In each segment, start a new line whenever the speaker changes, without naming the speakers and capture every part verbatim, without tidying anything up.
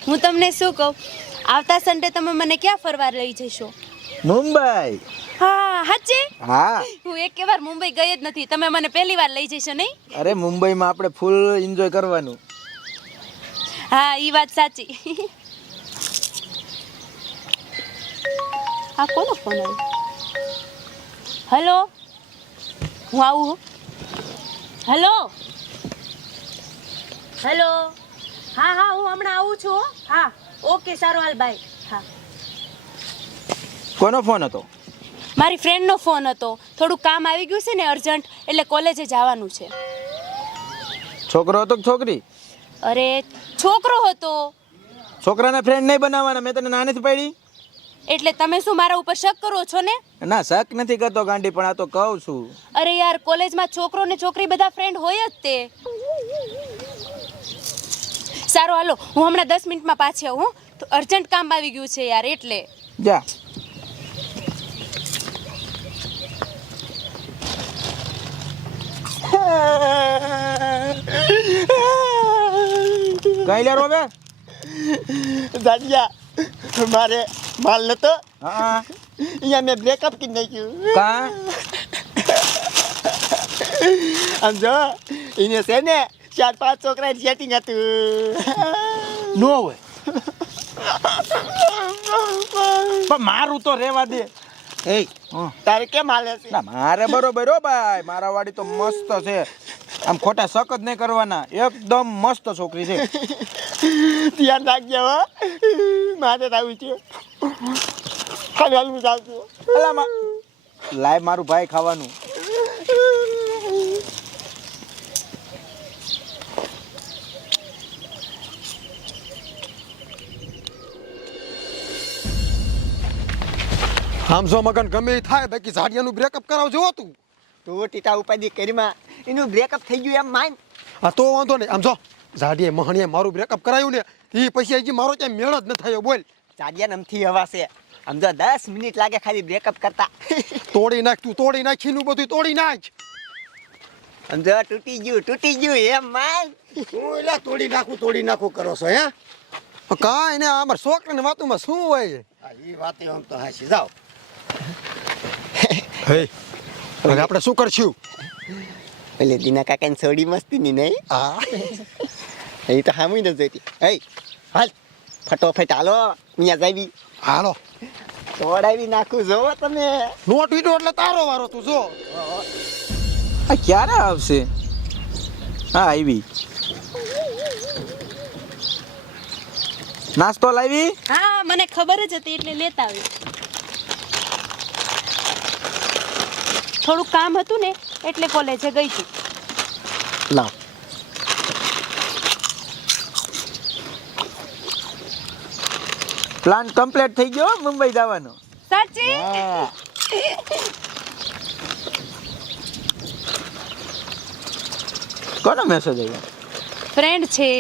હું તમને શું કહું, આવતા સન્ડે તમે મને ક્યાં ફરવા લઈ જશો?
મુંબઈ.
હા સાચે?
હા.
હું એક વાર મુંબઈ ગઈ જ નથી, તમે મને પહેલી વાર લઈ જશો નહીં?
અરે મુંબઈમાં આપણે ફૂલ એન્જોય કરવાનું.
હા એ વાત સાચી. આ કોનો ફોન આવ્યો? હેલો, હું આવું. હેલો હેલો, હા હા હું હમણાં આવું છું. હા ઓકે સારું, હાલ બાય. હા,
કોનો ફોન હતો?
મારી ફ્રેન્ડનો ફોન હતો. થોડું કામ આવી ગયું છે ને અર્જન્ટ, એટલે કોલેજે જવાનું છે.
છોકરો હતો કે છોકરી?
અરે છોકરો હતો.
છોકરાના ફ્રેન્ડ નહીં બનાવવાના, મેં તને નાનેથી પાડી.
એટલે તમે શું મારા ઉપર શક કરો છો ને?
ના, શક નથી કરતો ગાંડી, પણ આ તો કહું છું.
અરે યાર, કોલેજમાં છોકરો ને છોકરી બધા ફ્રેન્ડ હોય જ તે. સારું હાલો, હું હમણાં દસ મિનિટમાં પાછી આવું. તો અર્જન્ટ કામ આવી ગયું છે યાર, એટલે
જા. કઈ લે રોવે?
દાદિયા મારે માલ નતો.
હા.
અહીંયા મેં બ્રેકઅપ કરી નાખ્યું.
કા?
આમ જો એને છે ને ચાર પાંચ છોકરા સેટિંગ હતું.
નો હોય. પણ મારું તો રેવા દે.
એ તારે કેમ હાલે છે?
ના, મારે બરોબર હો ભાઈ, મારા વાડી તો મસ્ત છે. આમ ખોટા શક જ નહીં કરવાના, એકદમ મસ્ત છોકરી છે.
ધ્યાન રાખજો હો, મારે આવું છે. ખાલી હાલવું જાઉં છું.
અલામાં લાય મારું ભાઈ ખાવાનું.
આમ જો મગન ગમે એ થાય, બાકી ઝાડિયાનું બ્રેકઅપ કરાવજો હો તું.
તો ટીટા ઉપાધિ કરીમાં એનું બ્રેકઅપ થઈ ગયું એમ માન.
હા તો વાંધો નહીં. આમ જો ઝાડિયાએ મહણીએ મારું બ્રેકઅપ કરાવ્યું ને, એ પછી હજી મારો ક્યાંય મેળ જ ન થયો. બોલ.
ચાડિયા નમથી હવા છે. આમ જો દસ મિનિટ લાગે ખાલી બ્રેકઅપ કરતા.
તોડી નાખ તું, તોડી નાખીનું બધું તોડી નાખ.
આમ જો તૂટી ગયું તૂટી ગયું એમ માન.
તું એટલે તોડી નાખું તોડી નાખું કરો છો હે? કાંઈ ને અમારા છોકરાની વાતોમાં શું હોય?
એ વાત આમ તો હાસી જાઓ.
હે હવે આપણે શું કરશું?
એટલે દીના કાકાને છોડી મસ્તી ની નહીં.
હા
એ તો હામી ન જોઈતી. એ હાલ ફટોફટ હાલો, અહીંયા જાવી.
હાલો
તોડાવી નાખું જોવો તમે.
નો ટીટો એટલે તારો વારો. તું જો
આ ક્યારે આવશે? હા આવી. નાસ્તો લાવી?
હા મને ખબર જ હતી એટલે લેતા આવી. થોડું કામ હતું ને એટલે કોલેજે ગઈ હતી.
લાવ. પ્લાન કમ્પ્લીટ થઈ ગયો મુંબઈ જવાનો.
સાચી?
હા. કોનો મેસેજ આવ્યો?
ફ્રેન્ડ છે.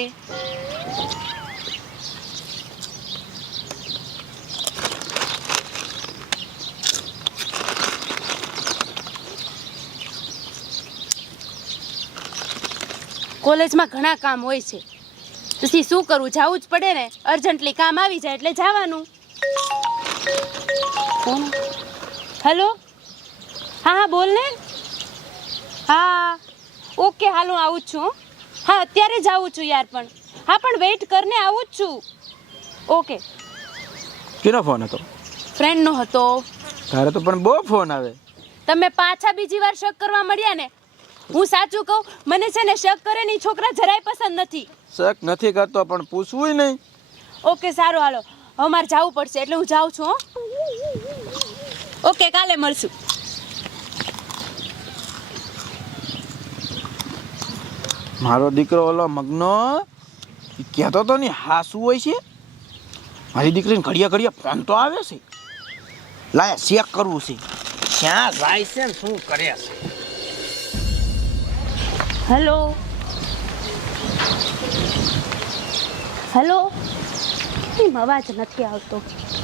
કોલેજમાં ઘણા કામ હોય છે, પછી શું કરવું, જવું જ પડે ને. અર્જન્ટલી કામ આવી જાય એટલે જવાનું. હેલો, હા હા બોલ ને. હા ઓકે હાલ હું આવું જ છું. હા અત્યારે જ આવું છું યાર. પણ હા પણ વેઇટ કરને, આવું જ છું. ઓકે.
કેનો ફોન હતો?
ફ્રેન્ડનો હતો.
તારે તો પણ બહુ ફોન આવે.
તમે પાછા બીજી વાર શક કરવા મળ્યા ને. હું સાચું કહું, મને છે ને શક કરે ને છોકરા જરાય પસંદ નથી.
શક નથી કરતો, પણ પૂછવું નહીં.
ઓકે સારું હાલો, હવે મારે જવું પડશે એટલે હું જાઉં છું. હો ઓકે, કાલે મળશું.
મારો દીકરો ઓલો મગનો કહેતો તો નહીં હા શું હોય છે. મારી દીકરીને ઘડિયા ઘડિયા ફોન તો આવે છે. લાયા ચેક કરવું છે ક્યાં જાય છે ને શું કરે છે.
હેલો હેલો, એમ અવાજ નથી આવતો.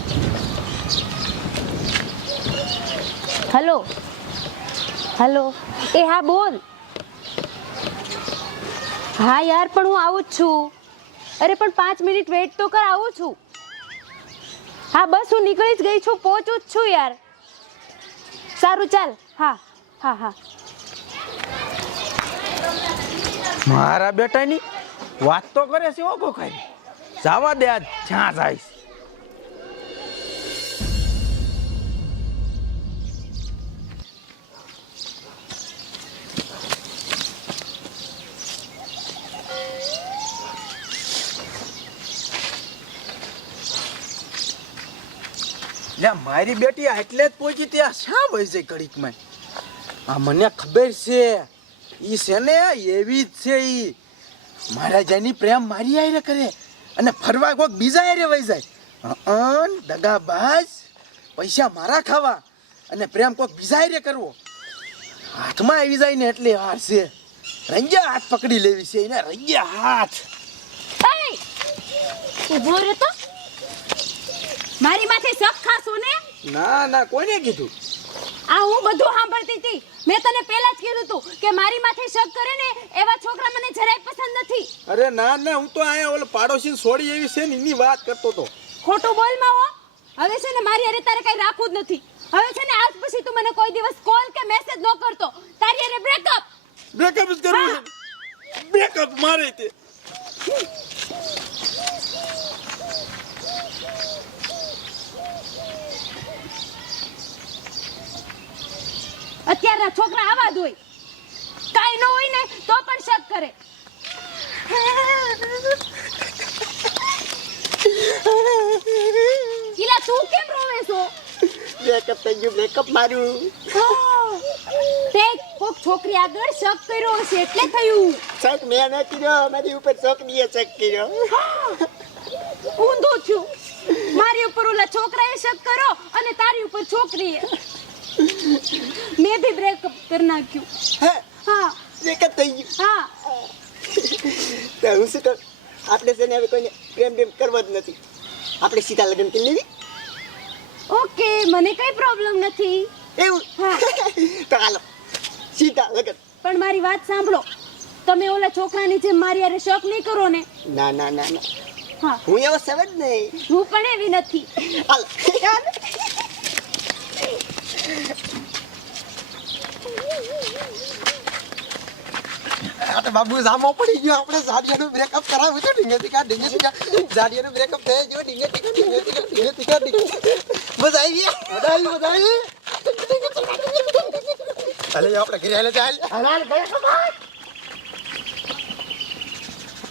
હેલો હેલો, એ હા બોલ. હા યાર પણ હું આવું જ છું. અરે પણ પાંચ મિનિટ વેઇટ તો કર, આવું છું. હા બસ હું નીકળી જ ગઈ છું, પહોંચું જ છું યાર. સારું ચાલ. હા હા હા.
મારા બેટાની વાત તો કરે છે ઓ ખોખાઈ. જવા દે આજ જ્યાં જાય. લે મારી બેટી એટલે જ પહોંચી ત્યાં શા વહી જાય ઘડીકમાં. આ મને ખબર છે ઈ છે ને એવી જ છે ઈ. મારા જાની પ્રેમ મારી આયરે કરે અને ફરવા કોક બીજા આયરે વહી જાય. અન દગાબાજ, પૈસા મારા ખાવા અને પ્રેમ કોક બીજા આયરે કરવો. હાથમાં આવી જાય ને એટલે હાર છે. રંગ્યા હાથ પકડી લેવી છે એને, રંગ્યા હાથ.
એય! ઊભો રહે તો. મારી માથે શક ખાશો ને?
ના ના કોઈને કીધું?
આ હું બધું સાંભળતી હતી. મેં તને પહેલા જ કીધું હતું કે મારી માથે શક કરે ને એવા છોકરા મને જરાય પસંદ નથી.
અરે ના ના, હું તો આયા ઓલો પાડોશી છોડી એવી છે ને એની વાત કરતો તો.
ખોટું બોલ માવો. હવે છે ને મારી હારે તારે કઈ રાખવું જ નથી. હવે છે ને આજ પછી તું મને કોઈ દિવસ કોલ કે મેસેજ ન કરતો. તારી હારે બ્રેકઅપ.
બ્રેકઅપ જ કરવું છે. બ્રેકઅપ મારે તે.
અત્યારના છોકરા આવા જ હોય. કાઈ ન હોય ને તો પણ શક કરે. ઈલા તું કેમ રોવે છો?
બ્રેકઅપ થઈ ગયું, બ્રેકઅપ માર્યું.
તે કોક છોકરી આગળ શક કર્યો હશે એટલે થયું.
શક મેં ન કર્યો, મારી ઉપર છોકરીએ શક કર્યો.
ઊંધું થયું. મારી ઉપર ઓલા છોકરાએ શક કરો અને તારી ઉપર છોકરીએ. મેં ભી બ્રેકઅપ કરી નાખ્યું.
હા,
હા
બ્રેકઅપ થઈ ગયું.
હા.
તો હું શું કહું, આપણે છે ને હવે કોઈને પ્રેમ પ્રેમ કરવો જ નથી. આપણે સીધા લગ્ન કરી લેવી.
ઓકે, મને કઈ પ્રોબ્લેમ નથી.
એવું?
હા.
તો હાલો સીધા લગ્ન.
પણ મારી વાત સાંભળો. તમે ઓલા છોકરાની જેમ મારી હારે શક નહીં કરો ને.
ના ના ના ના,
હા,
હું એવો સમજ નહીં.
હું પણ એવી નથી.
હાલો.
આ તો બાબુ જામો પડી ગયો. આપણે ઝાડિયાનું બ્રેકઅપ કરાવ્યું છે. ડીંગે ટીકા ડીંગે ટીકા ઝાડિયાનું બ્રેકઅપ થઈ ગયો. ડીંગે ટીકા ડીંગે ટીકા ડીંગે ટીકા ડીંગે. મજા આવી ગઈ, મજા આવી, મજા આવી. અલે આપણે ઘરે હાલે ચાલ.
હાલ ગયા